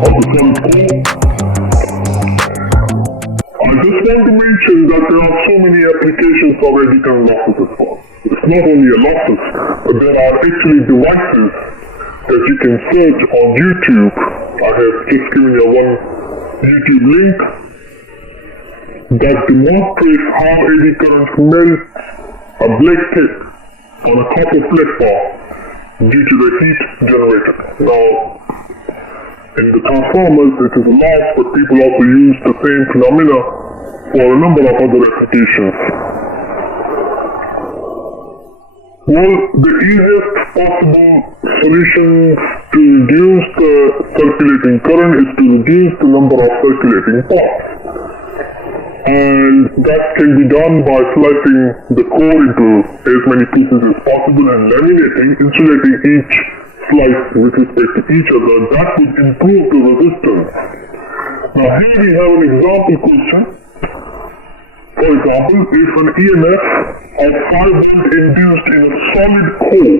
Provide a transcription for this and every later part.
of the solid core. I just want to mention that there are so many applications of eddy current losses as well. It's not only a losses, but there are actually devices that you can search on YouTube. I have just given you one YouTube link that demonstrates how eddy current melts a black tape on a copper flat bar due to the heat generated. Now, in the transformers, it is a loss, but people also use the same phenomena for a number of other applications. Well, the easiest possible solution to reduce the circulating current is to reduce the number of circulating parts. And that can be done by slicing the core into as many pieces as possible and insulating each slice with respect to each other. That would improve the resistance. Now here we have an example question. For example, if an EMF of 5 volt induced in a solid core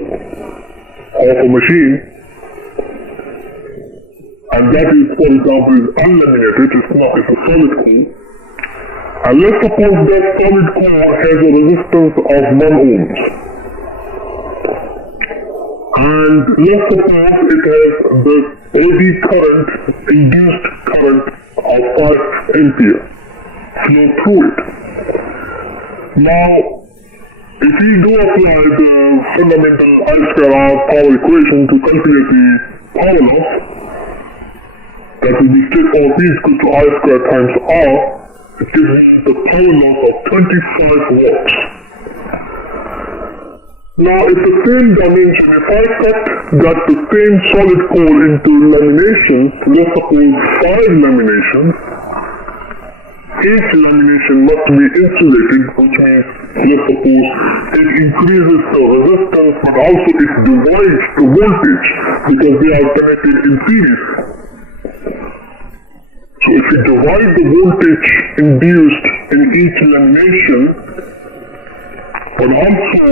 of a machine, and that is, for example, is unlaminated, it's a solid core, and let's suppose that solid core has a resistance of 1 ohms. And let's suppose it has the eddy current, induced current of 5 ampere flow through it. Now, if we do apply the fundamental I square R power equation to calculate the power loss, that will be straightforward P is equal to I square times R. It gives me the power loss of 25 watts. Now, if the same dimension, if I cut the same solid core into laminations, let's suppose 5 laminations, each lamination must be insulated, which means, let's suppose, it increases the resistance, but also it divides the voltage, because they are connected in series. So if you divide the voltage induced in each lamination, but also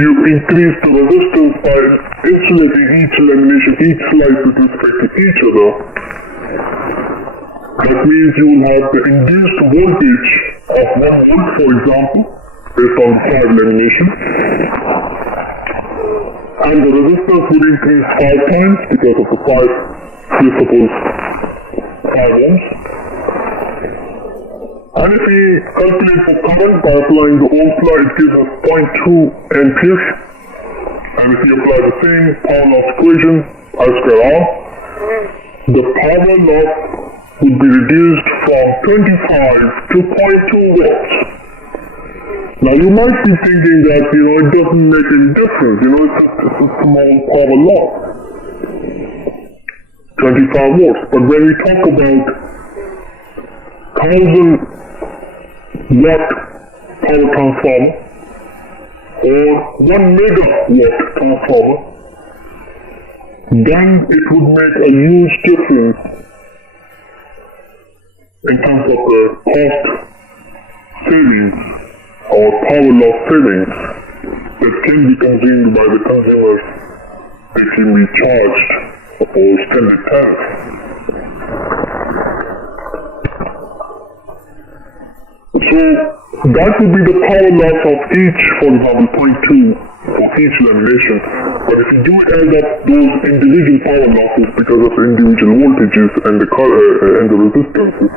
you increase the resistance by insulating each lamination, each slice with respect to each other, that means you will have the induced voltage of 1 volt, for example, based on 5 laminations, and the resistance would increase 5 times because of the 5, let's suppose 5 ohms. And if we calculate the current by applying the Ohm's law, it gives us 0.2 amperes. And if we apply the same power loss equation, I square R, the power loss would be reduced from 25 to 0.2 watts. Now you might be thinking that, it doesn't make any difference, it's just a small power loss, 25 watts. But when we talk about 1000 watt power transformer or 1 megawatt transformer, then it would make a huge difference in terms of the cost savings or power loss savings that can be consumed by the consumers. They can be charged for standard tariff. So that would be the power loss of each, for example, 0.2 for each lamination. But if you do add up those individual power losses because of individual voltages and the resistances,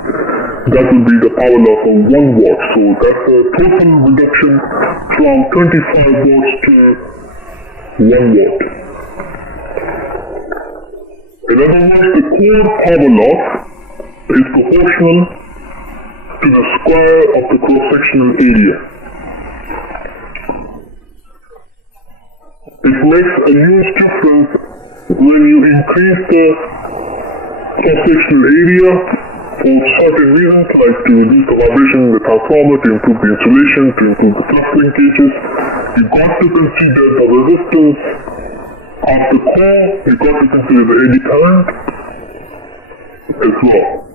that would be the power loss of 1 watt. So that's a total reduction from 25 watts to 1 watt. In other words, the core power loss is proportional to the square of the cross-sectional area. It makes a huge difference when you increase the cross-sectional area for certain reasons, like to reduce the vibration in the transformer, to improve the insulation, to improve the flux linkages. You've got to consider the resistance of the core, you've got to consider the eddy current as well.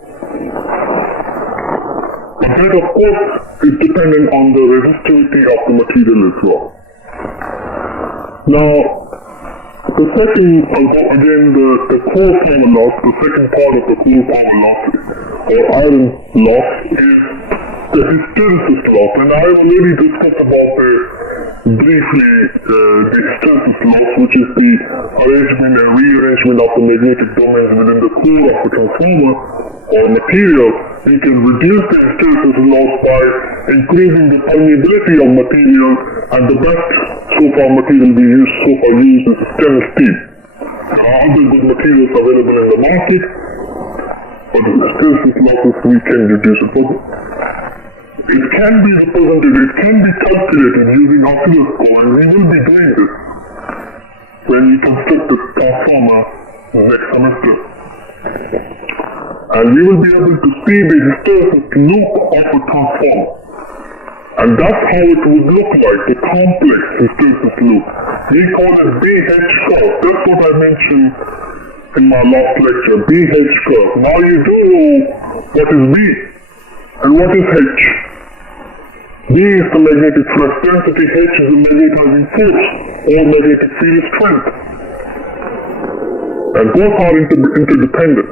But that, of course, is dependent on the resistivity of the material as well. Now, The second, again, the core power loss, the second part of the core power loss, or iron loss, is the hysteresis loss. And I already discussed about briefly the hysteresis loss, which is the arrangement and rearrangement of the magnetic domains within the core of a transformer or material. You can reduce the hysteresis loss by increasing the permeability of material, and the best so far material we use is stainless steel. There are other good materials available in the market, but the hysteresis losses we can reduce it further. It can be represented, it can be calculated using oscilloscope, and we will be doing this when we construct the transformer next semester. And we will be able to see the hysteresis loop of a transformer. And that's how it would look like, the complex hysteresis loop. We call it BH curve. That's what I mentioned in my last lecture, BH curve. Now you do know what is B and what is H. B is the magnetic flux density, H is the magnetizing force or magnetic field strength. And both are interdependent.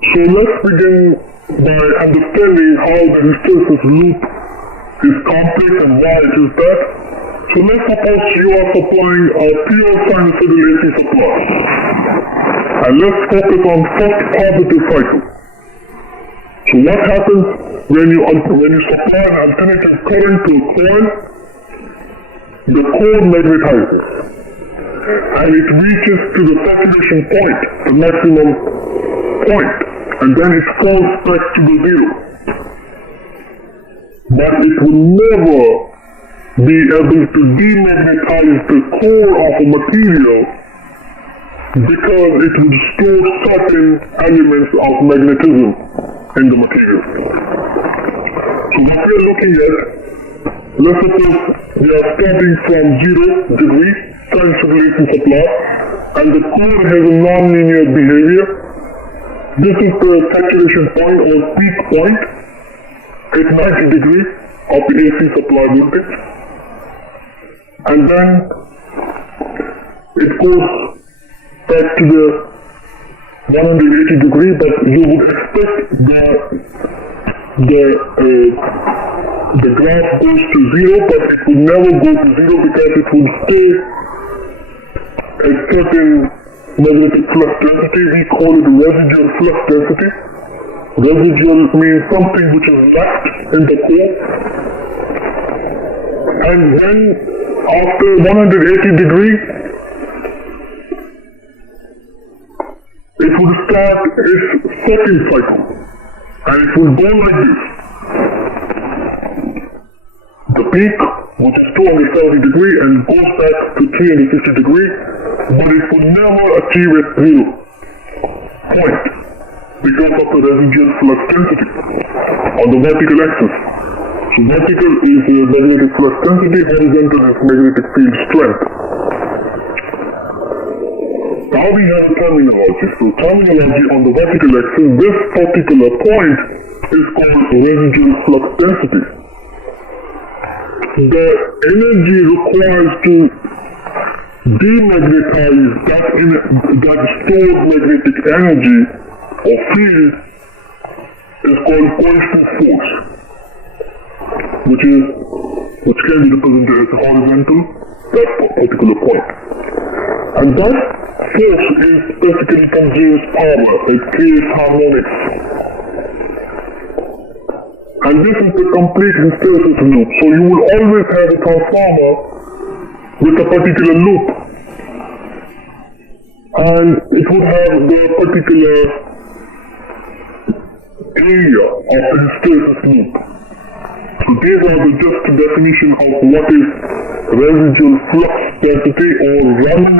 So let's begin by understanding how the hysteresis loop is complex and why it is that. So let's suppose you are supplying a pure sinusoidal AC supply. And let's focus on first positive cycle. So what happens when you supply an alternative current to a coil? The core magnetizes, and it reaches to the saturation point, the maximum point, and then it falls back to the zero. But it will never be able to demagnetize the core of a material because it will store certain elements of magnetism in the material. So what we are looking at, let's suppose we are starting from 0 degree sinusoidal AC supply, and the core has a non-linear behavior. This is the saturation point or peak point at 90 degrees of the AC supply voltage. And then it goes back to the 180 degree, but you would expect the graph goes to 0, but it would never go to 0 because it would stay at certain magnetic flux density. We call it residual flux density. Residual means something which is left in the core. And then after 180 degrees, it would start its second cycle, and it will go like this. The peak, which is 270 degrees, and goes back to 360 degrees, but it will never achieve its 0 point because of the residual flux density on the vertical axis. So vertical is magnetic flux density, horizontal is magnetic field strength. Now we have a terminology. So terminology on the vertical axis, this particular point is called residual flux density. The energy required to demagnetize that stored magnetic energy or field is called constant force, which can be represented as horizontal, that particular point. And that force is basically consumes power, it creates harmonics. And this is the complete hysteresis loop. So you will always have a transformer with a particular loop. And it would have the particular area of the hysteresis loop. So these are the just definition of what is residual flux density or Raman